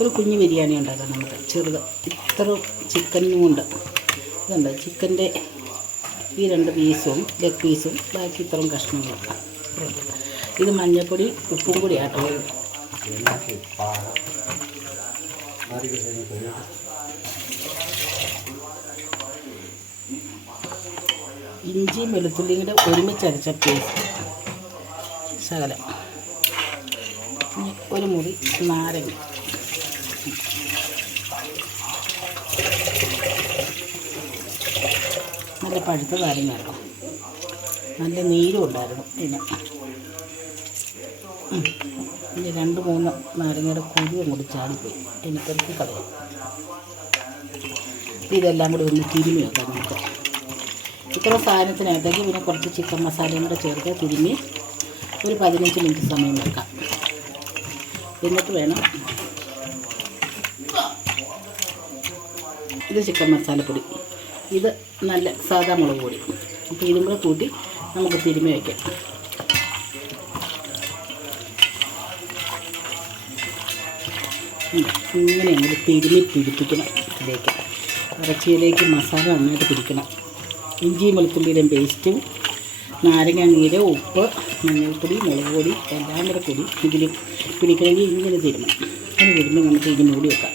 ഒരു കുഞ്ഞു ബിരിയാണി ഉണ്ടാക്കാം നമുക്ക്. ചെറുത് ഇത്ര ചിക്കനും കൊണ്ട് ഇതുണ്ട്. ചിക്കൻ്റെ ഈ 2 പീസും ലെഗ് പീസും ബാക്കി ഇത്രയും കഷ്ണങ്ങളും. ഇത് മഞ്ഞൾപ്പൊടി ഉപ്പും കൂടി ആട്ടോ. ഇഞ്ചിയും വെളുത്തുള്ളിയും കൂടെ ഒരുമിച്ചരച്ച പേസ്റ്റ് ശകലം. ഒരു മുറി നാരങ്ങ. നല്ല പഴുത്ത നാരങ്ങ കേട്ടോ. നല്ല നീരും ഉണ്ടായിരുന്നു ഇതിന്. ഇനി 2-3 നാരങ്ങയുടെ കുരു അങ്ങോട്ട് ചാടിപ്പോയി. അതിന് പെറുക്കി കളയാം. ഇതെല്ലാം കൂടി ഒന്ന് തിരുമ്മി വെക്കാം നമുക്ക്. ഇത്ര സാധനത്തിനകത്തേക്ക് പിന്നെ കുറച്ച് ചിക്കൻ മസാലയും കൂടെ ചേർത്ത് തിരുമ്മി ഒരു 15 മിനിറ്റ് സമയം വെക്കാം. എന്നിട്ട് വേണം. ഇത് ചിക്കൻ മസാലപ്പൊടി, ഇത് നല്ല സാദാ മുളക് പൊടി. അപ്പോൾ ഇതും കൂടെ കൂട്ടി നമുക്ക് തിരുമ്മി വയ്ക്കാം. ഇങ്ങനെ അങ്ങോട്ട് തിരുമ്മി പിടിപ്പിക്കണം. ഇതിലേക്ക് ഇറച്ചിയിലേക്ക് മസാല നന്നായിട്ട് പിടിക്കണം. ഇഞ്ചിയും വെളുത്തുള്ളിയുടെയും പേസ്റ്റും നാരങ്ങ നീര്, ഉപ്പ്, മഞ്ഞൾപ്പൊടി, മുളക് പൊടി എല്ലാം കൂടെ കൂടി ഇതിൽ പിടിക്കണമെങ്കിൽ ഇങ്ങനെ തിരുമ്മണം. അത് തിരുമ്മി നമുക്ക് ഇതിന് മൂടി വെക്കാം.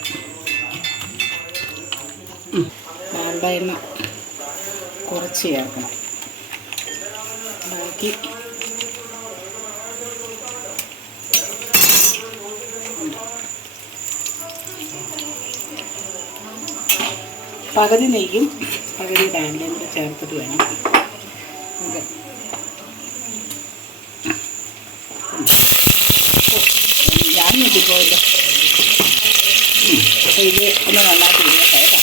ഡാൽഡ എണ്ണ കുറച്ച് ചേർക്കണം. ബാക്കി പകുതി നെയ്യും പകുതി ഡാൽഡയും കൂടെ ചേർത്തിട്ട് വേണം. ഞാൻ നോക്കിപ്പോയല്ലോ. അപ്പോൾ ഇത് ഒന്ന് നന്നായിട്ട് ഇരിക്കട്ടെ കേട്ടോ.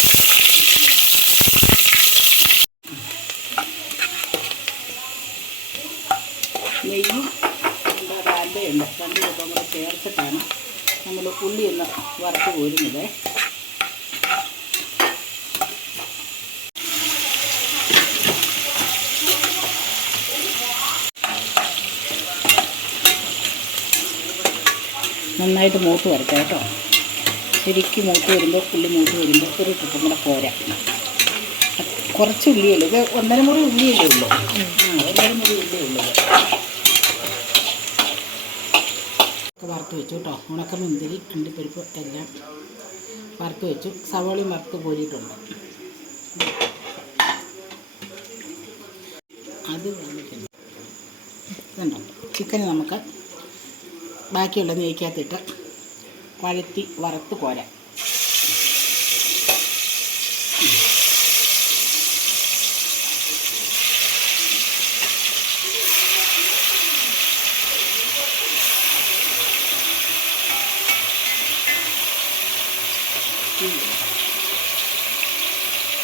നെയ്യും ഡാൽഡയുണ്ട്. 2 രൂപ കൂടെ ചേർത്തിട്ടാണ് നമ്മൾ ഉള്ളി ഒന്ന് വറുത്ത് കോരുന്നത്. നന്നായിട്ട് മൂത്ത് വരട്ടെ കേട്ടോ. ശരിക്കും മൂത്ത് വരുമ്പോൾ ഉള്ളി മൂത്ത് വരുമ്പോൾ ഒരു ട്രിപ്പും കൂടെ പോരാ. കുറച്ച് ഉള്ളിയല്ലേ ഇത്, 1.5 മുറി ഉള്ളിയല്ലേ ഉള്ളൂ. 1.5 മുറി ഉള്ളിയേ ഉള്ളൂ. വറുത്ത് വെച്ചു കേട്ടോ. ഉണക്കമുന്തിരി, അണ്ടിപ്പരിപ്പ് എല്ലാം വറുത്ത് വെച്ചു. സവാളയും വറുത്ത് കോരിയിട്ടുണ്ട്. അത് ഇതുണ്ടോ. ചിക്കൻ നമുക്ക് ബാക്കിയുള്ള നെയ്ക്കകത്തിട്ട് വഴറ്റി വറുത്ത് കോരാം.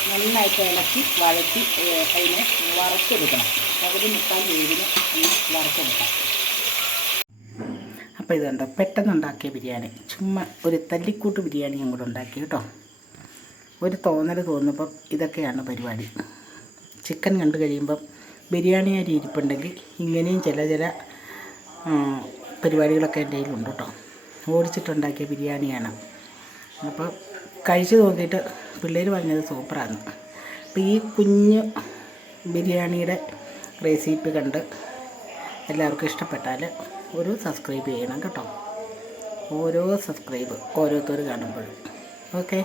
നന്നായിട്ട് ഇളക്കി വഴറ്റി അതിനെ വറുത്തെടുക്കണം. പകുതി മുക്കാൽ വേവിന് വറുത്തെടുക്കാം. അപ്പോൾ ഇതുണ്ട് പെട്ടെന്നുണ്ടാക്കിയ ബിരിയാണി. ചുമ്മാ ഒരു തല്ലിക്കൂട്ട് ബിരിയാണിയും കൂടെ ഉണ്ടാക്കി കേട്ടോ. ഒരു തോന്നൽ തോന്നുമ്പം ഇതൊക്കെയാണ് പരിപാടി. ചിക്കൻ കണ്ടു കഴിയുമ്പം ബിരിയാണി അരി ഇരിപ്പുണ്ടെങ്കിൽ ഇങ്ങനെയും ചില പരിപാടികളൊക്കെ എൻ്റെ കയ്യിലുണ്ട് കേട്ടോ. ഓടിച്ചിട്ടുണ്ടാക്കിയ ബിരിയാണിയാണ്. അപ്പോൾ കഴിച്ച് നോക്കിയിട്ട് പിള്ളേർ പറഞ്ഞത് സൂപ്പറാണ്. അപ്പോൾ ഈ കുഞ്ഞ് ബിരിയാണിയുടെ റെസിപ്പി കണ്ട് എല്ലാവർക്കും ഇഷ്ടപ്പെട്ടാൽ ഒരു സബ്സ്ക്രൈബ് ചെയ്യണം കേട്ടോ. ഓരോ സബ്സ്ക്രൈബ് ഓരോരുത്തർ കാണുമ്പോഴും. ഓക്കെ.